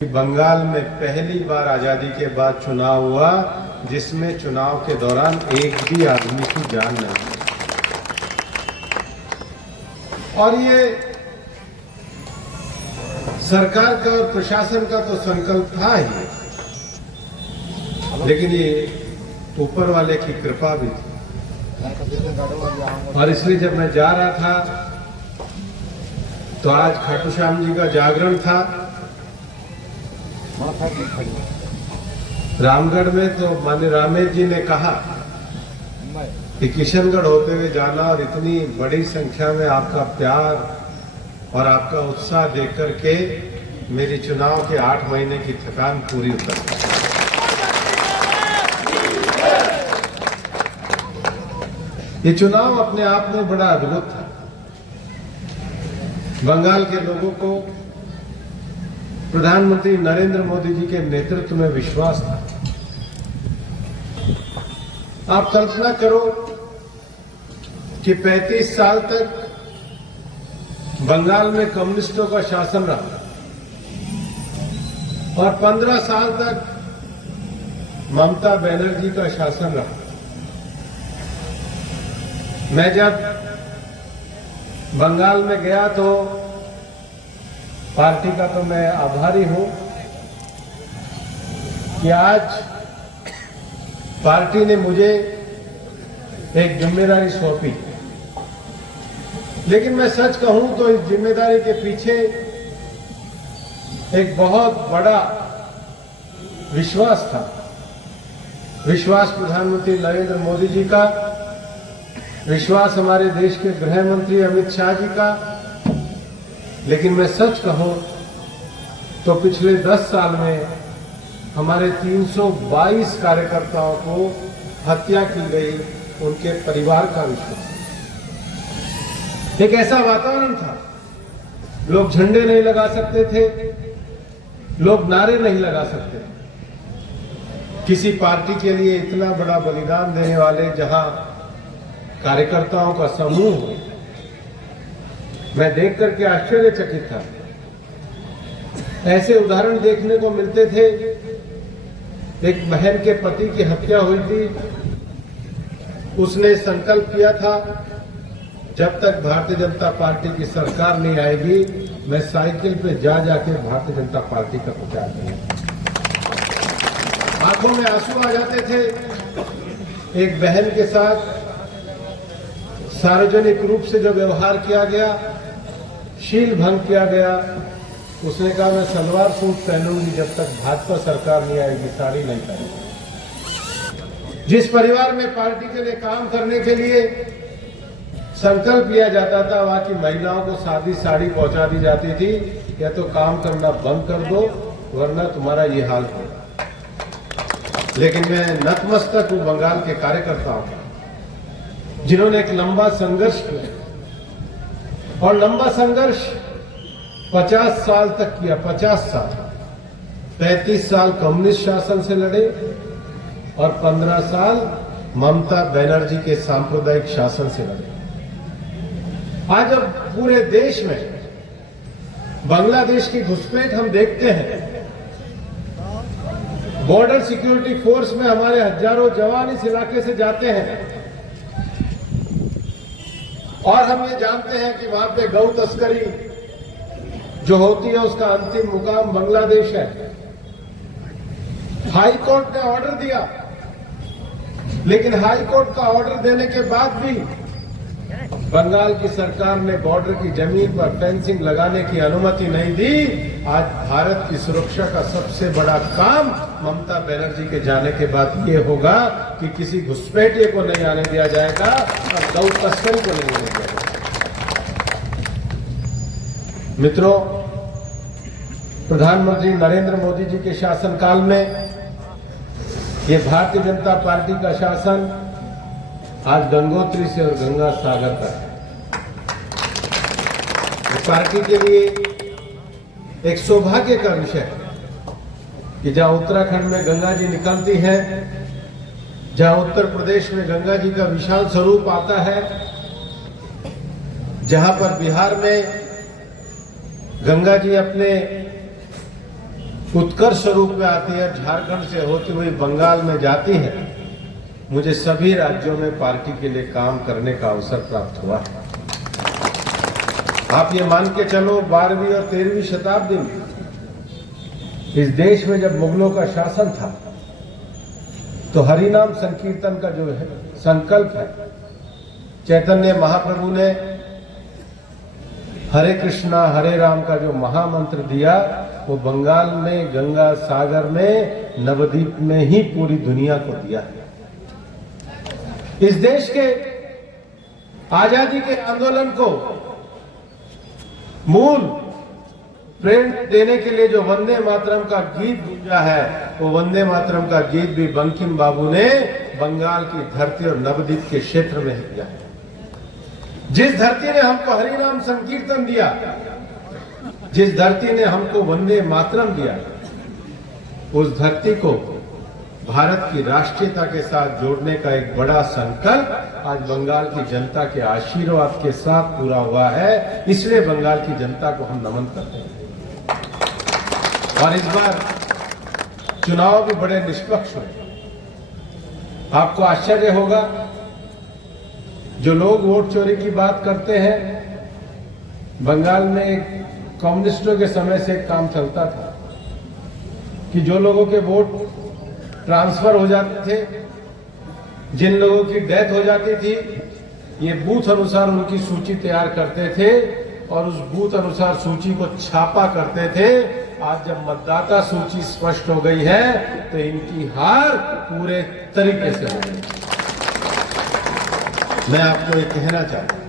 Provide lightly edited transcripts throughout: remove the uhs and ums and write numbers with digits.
बंगाल में पहली बार आजादी के बाद चुनाव हुआ जिसमें चुनाव के दौरान एक भी आदमी की जान नहीं गई। और ये सरकार का और प्रशासन का तो संकल्प था ही, लेकिन ये ऊपर वाले की कृपा भी थी। और इसलिए जब मैं जा रहा था तो आज खाटू श्याम जी का जागरण था रामगढ़ में, तो माननीय रामेश जी ने कहा कि किशनगढ़ होते हुए जाना और इतनी बड़ी संख्या में आपका प्यार और आपका उत्साह देख करके मेरी चुनाव के 8 महीने की थकान पूरी उतर गई। ये चुनाव अपने आप में बड़ा अद्भुत था। बंगाल के लोगों को प्रधानमंत्री नरेंद्र मोदी जी के नेतृत्व में विश्वास था। आप कल्पना करो कि 35 साल तक बंगाल में कम्युनिस्टों का शासन रहा और 15 साल तक ममता बनर्जी का शासन रहा। मैं जब बंगाल में गया तो पार्टी का तो मैं आभारी हूं कि आज पार्टी ने मुझे एक जिम्मेदारी सौंपी, लेकिन मैं सच कहूं तो इस जिम्मेदारी के पीछे एक बहुत बड़ा विश्वास था। विश्वास प्रधानमंत्री नरेंद्र मोदी जी का, विश्वास हमारे देश के गृह मंत्री अमित शाह जी का। लेकिन मैं सच कहूं तो पिछले 10 साल में हमारे 322 कार्यकर्ताओं को हत्या की गई, उनके परिवार का विश्वास। एक ऐसा वातावरण था, लोग झंडे नहीं लगा सकते थे, लोग नारे नहीं लगा सकते थे। किसी पार्टी के लिए इतना बड़ा बलिदान देने वाले जहां कार्यकर्ताओं का समूह हो, मैं देख करके आश्चर्यचकित था। ऐसे उदाहरण देखने को मिलते थे। एक बहन के पति की हत्या हुई थी, उसने संकल्प किया था जब तक भारतीय जनता पार्टी की सरकार नहीं आएगी मैं साइकिल पे जा जाके भारतीय जनता पार्टी का प्रचार करूंगा। आंखों में आंसू आ जाते थे। एक बहन के साथ सार्वजनिक रूप से जो व्यवहार किया गया, शील भंग किया गया, उसने कहा मैं सलवार सूट पहनूंगी जब तक भाजपा सरकार नहीं आएगी, साड़ी नहीं पहनूंगी। जिस परिवार में पार्टी के लिए काम करने के लिए संकल्प लिया जाता था, वहां की महिलाओं को सादी साड़ी पहुंचा दी जाती थी, या तो काम करना बंद कर दो वरना तुम्हारा ये हाल होगा। लेकिन मैं नतमस्तक हूं बंगाल के कार्यकर्ताओं का, जिन्होंने एक लंबा संघर्ष किया, और लंबा संघर्ष 50 साल तक किया। 50 साल, 35 साल कम्युनिस्ट शासन से लड़े और 15 साल ममता बनर्जी के सांप्रदायिक शासन से लड़े। आज अब पूरे देश में बांग्लादेश की घुसपैठ हम देखते हैं। बॉर्डर सिक्योरिटी फोर्स में हमारे हजारों जवान इस इलाके से जाते हैं और हम ये जानते हैं कि वहां पे गौ तस्करी जो होती है उसका अंतिम मुकाम बांग्लादेश है। हाई कोर्ट ने ऑर्डर दिया, लेकिन हाई कोर्ट का ऑर्डर देने के बाद भी बंगाल की सरकार ने बॉर्डर की जमीन पर फेंसिंग लगाने की अनुमति नहीं दी। आज भारत की सुरक्षा का सबसे बड़ा काम ममता बनर्जी के जाने के बाद ये होगा कि किसी घुसपैठिए को नहीं आने दिया जाएगा और गौ तस्करी को नहीं आने दिया जाएगा। मित्रों, प्रधानमंत्री नरेंद्र मोदी जी के शासनकाल में ये भारतीय जनता पार्टी का शासन आज गंगोत्री से और गंगा सागर तक पार्टी के लिए एक सौभाग्य का विषय है कि जहां उत्तराखंड में गंगा जी निकलती है, जहां उत्तर प्रदेश में गंगा जी का विशाल स्वरूप आता है, जहां पर बिहार में गंगा जी अपने उत्कर्ष रूप में आती है, झारखंड से होती हुई बंगाल में जाती है, मुझे सभी राज्यों में पार्टी के लिए काम करने का अवसर प्राप्त हुआ है। आप ये मान के चलो 12वीं और 13वीं शताब्दी में इस देश में जब मुगलों का शासन था तो हरिनाम संकीर्तन का जो है संकल्प है, चैतन्य महाप्रभु ने हरे कृष्णा हरे राम का जो महामंत्र दिया वो बंगाल में, गंगा सागर में, नवद्वीप में ही पूरी दुनिया को दिया है। इस देश के आजादी के आंदोलन को मूल प्रेरणा देने के लिए जो वंदे मातरम का गीत गूंजा है, वो वंदे मातरम का गीत भी बंकिम बाबू ने बंगाल की धरती और नवद्वीप के क्षेत्र में दिया है। जिस धरती ने हमको हरिनाम संकीर्तन दिया, जिस धरती ने हमको वंदे मातरम दिया, उस धरती को भारत की राष्ट्रीयता के साथ जोड़ने का एक बड़ा संकल्प आज बंगाल की जनता के आशीर्वाद के साथ पूरा हुआ है। इसलिए बंगाल की जनता को हम नमन करते हैं। और इस बार चुनाव भी बड़े निष्पक्ष हुए। आपको आश्चर्य होगा, जो लोग वोट चोरी की बात करते हैं, बंगाल में कम्युनिस्टों के समय से एक काम चलता था कि जो लोगों के वोट ट्रांसफर हो जाते थे, जिन लोगों की डेथ हो जाती थी, ये बूथ अनुसार उनकी सूची तैयार करते थे और उस बूथ अनुसार सूची को छापा करते थे। आज जब मतदाता सूची स्पष्ट हो गई है तो इनकी हार पूरे तरीके से हो गई। मैं आपको ये कहना चाहता हूं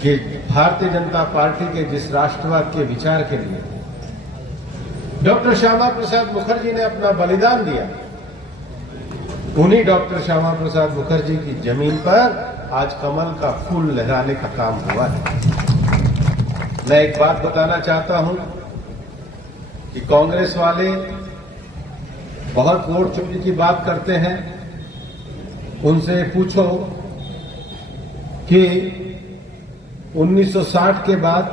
कि भारतीय जनता पार्टी के जिस राष्ट्रवाद के विचार के लिए डॉक्टर श्यामा प्रसाद मुखर्जी ने अपना बलिदान दिया, उन्हीं डॉक्टर श्यामा प्रसाद मुखर्जी की जमीन पर आज कमल का फूल लहराने का काम हुआ है। मैं एक बात बताना चाहता हूं कि कांग्रेस वाले बहुत वोट चोरी की बात करते हैं। उनसे पूछो कि 1960 के बाद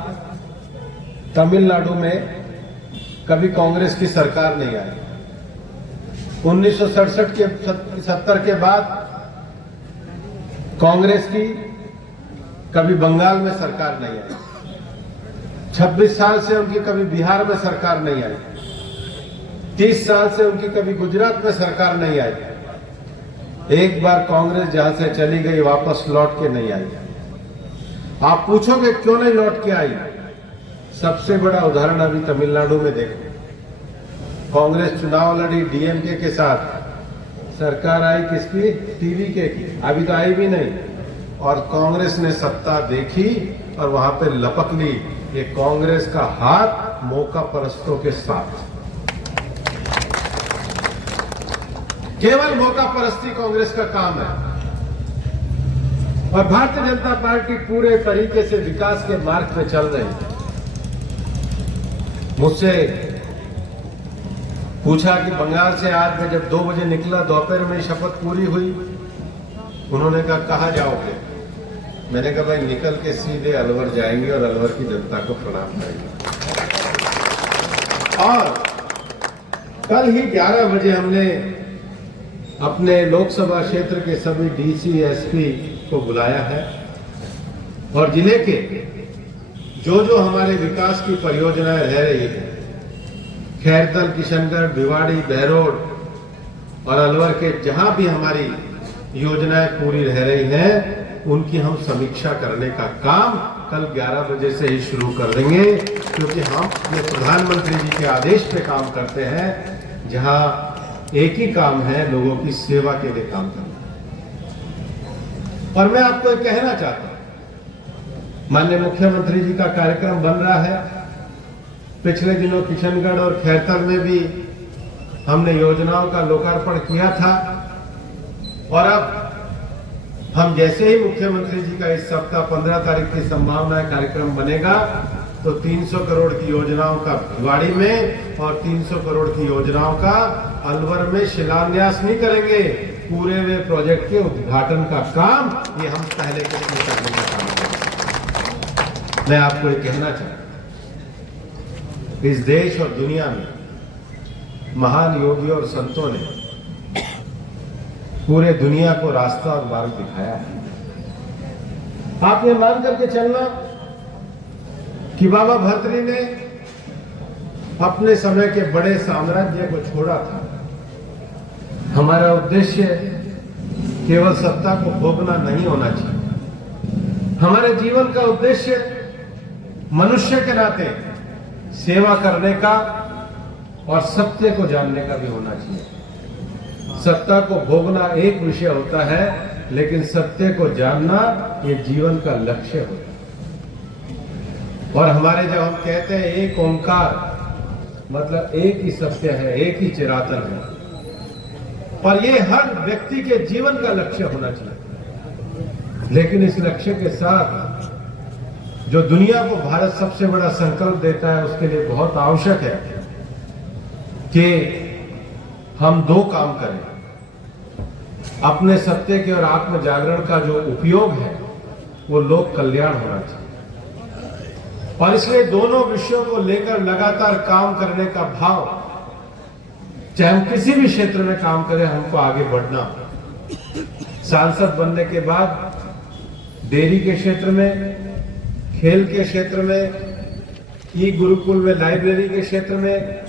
तमिलनाडु में कभी कांग्रेस की सरकार नहीं आई। 1967 के 70 के बाद कांग्रेस की कभी बंगाल में सरकार नहीं आई। 26 साल से उनकी कभी बिहार में सरकार नहीं आई। 30 साल से उनकी कभी गुजरात में सरकार नहीं आई। एक बार कांग्रेस जहां से चली गई वापस लौट के नहीं आई। आप पूछोगे क्यों नहीं लौट के आई? सबसे बड़ा उदाहरण अभी तमिलनाडु में देखो। कांग्रेस चुनाव लड़ी डीएमके के साथ, सरकार आई किसकी? टीवीके की। अभी तो आई भी नहीं, और कांग्रेस ने सत्ता देखी और वहां पे लपक ली। ये कांग्रेस का हाथ मौका परस्तों के साथ, केवल मौका परस्ती कांग्रेस का काम है। और भारतीय जनता पार्टी पूरे तरीके से विकास के मार्ग पे चल रही है। मुझसे पूछा कि बंगाल से आज मैं जब 2 बजे निकला, दोपहर में शपथ पूरी हुई, उन्होंने कहा कहां जाओगे? मैंने कहा भाई निकल के सीधे अलवर जाएंगे और अलवर की जनता को प्रणाम करेंगे। और कल ही 11 बजे हमने अपने लोकसभा क्षेत्र के सभी डीसी एसपी को बुलाया है और जिले के जो हमारे विकास की परियोजनाएं रह रही है, खैरतल, किशनगढ़, भिवाड़ी, बहरोड और अलवर के जहां भी हमारी योजनाएं पूरी रह रही हैं, उनकी हम समीक्षा करने का काम कल 11 बजे से ही शुरू कर देंगे। क्योंकि हम अपने प्रधानमंत्री जी के आदेश पे काम करते हैं, जहां एक ही काम है, लोगों की सेवा के लिए काम करना। और मैं आपको एक कहना चाहता हूं, माननीय मुख्यमंत्री जी का कार्यक्रम बन रहा है। पिछले दिनों किशनगढ़ और खैरतल में भी हमने योजनाओं का लोकार्पण किया था। और अब हम जैसे ही मुख्यमंत्री जी का इस सप्ताह 15 तारीख की संभावना है कार्यक्रम बनेगा, तो 300 करोड़ की योजनाओं का भिवाड़ी में और 300 करोड़ की योजनाओं का अलवर में शिलान्यास नहीं करेंगे। पूरे हुए प्रोजेक्ट के उद्घाटन का काम ये हम पहले किस्त में करने का काम करेंगे। मैं आपको ये कहना चाहता हूं, इस देश और दुनिया में महान योगियों और संतों ने पूरे दुनिया को रास्ता और मार्ग दिखाया है। आप ये मान करके चलना कि बाबा भर्तृहरि ने अपने समय के बड़े साम्राज्य को छोड़ा था। हमारा उद्देश्य केवल सत्ता को भोगना नहीं होना चाहिए। हमारे जीवन का उद्देश्य मनुष्य के नाते सेवा करने का और सत्य को जानने का भी होना चाहिए। सत्ता को भोगना एक विषय होता है, लेकिन सत्य को जानना ये जीवन का लक्ष्य होता है। और हमारे जब हम कहते हैं एक ओंकार, मतलब एक ही सत्य है, एक ही चिरातन है, और ये हर व्यक्ति के जीवन का लक्ष्य होना चाहिए। लेकिन इस लक्ष्य के साथ जो दुनिया को भारत सबसे बड़ा संकल्प देता है, उसके लिए बहुत आवश्यक है कि हम दो काम करें। अपने सत्य के और आत्म जागरण का जो उपयोग है वो लोक कल्याण होना चाहिए, और इसलिए दोनों विषयों को लेकर लगातार काम करने का भाव, चाहे हम किसी भी क्षेत्र में काम करें, हमको आगे बढ़ना। सांसद बनने के बाद डेयरी के क्षेत्र में, खेल के क्षेत्र में, ई गुरुकुल में, लाइब्रेरी के क्षेत्र में,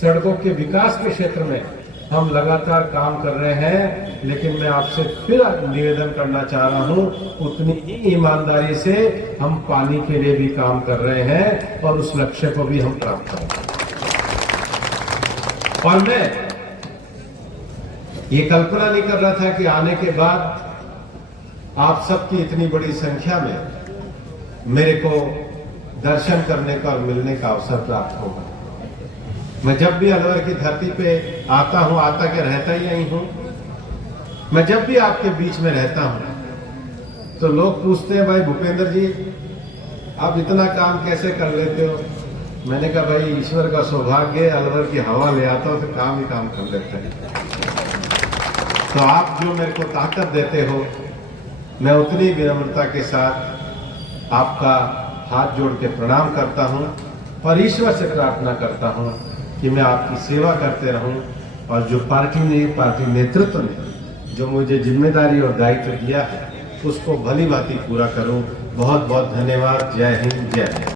सड़कों के विकास के क्षेत्र में हम लगातार काम कर रहे हैं। लेकिन मैं आपसे फिर निवेदन करना चाह रहा हूं, उतनी ही ईमानदारी से हम पानी के लिए भी काम कर रहे हैं और उस लक्ष्य को भी हम प्राप्त करेंगे। और मैं ये कल्पना नहीं कर रहा था कि आने के बाद आप सबकी इतनी बड़ी संख्या में मेरे को दर्शन करने का और मिलने का अवसर प्राप्त होगा। मैं जब भी अलवर की धरती पे आता हूं, आता के रहता ही नहीं हूं, मैं जब भी आपके बीच में रहता हूं तो लोग पूछते हैं, भाई भूपेंद्र जी आप इतना काम कैसे कर लेते हो? मैंने कहा भाई ईश्वर का सौभाग्य, अलवर की हवा ले आता हूं तो काम ही काम कर लेते हैं। तो आप जो मेरे को ताकत देते हो, मैं उतनी विनम्रता के साथ आपका हाथ जोड़ के प्रणाम करता हूं और ईश्वर से प्रार्थना करता हूं कि मैं आपकी सेवा करते रहूं, और जो पार्टी नेतृत्व ने जो मुझे जिम्मेदारी और दायित्व दिया है उसको भली भांति पूरा करूं। बहुत बहुत धन्यवाद। जय हिंद, जय हिंद।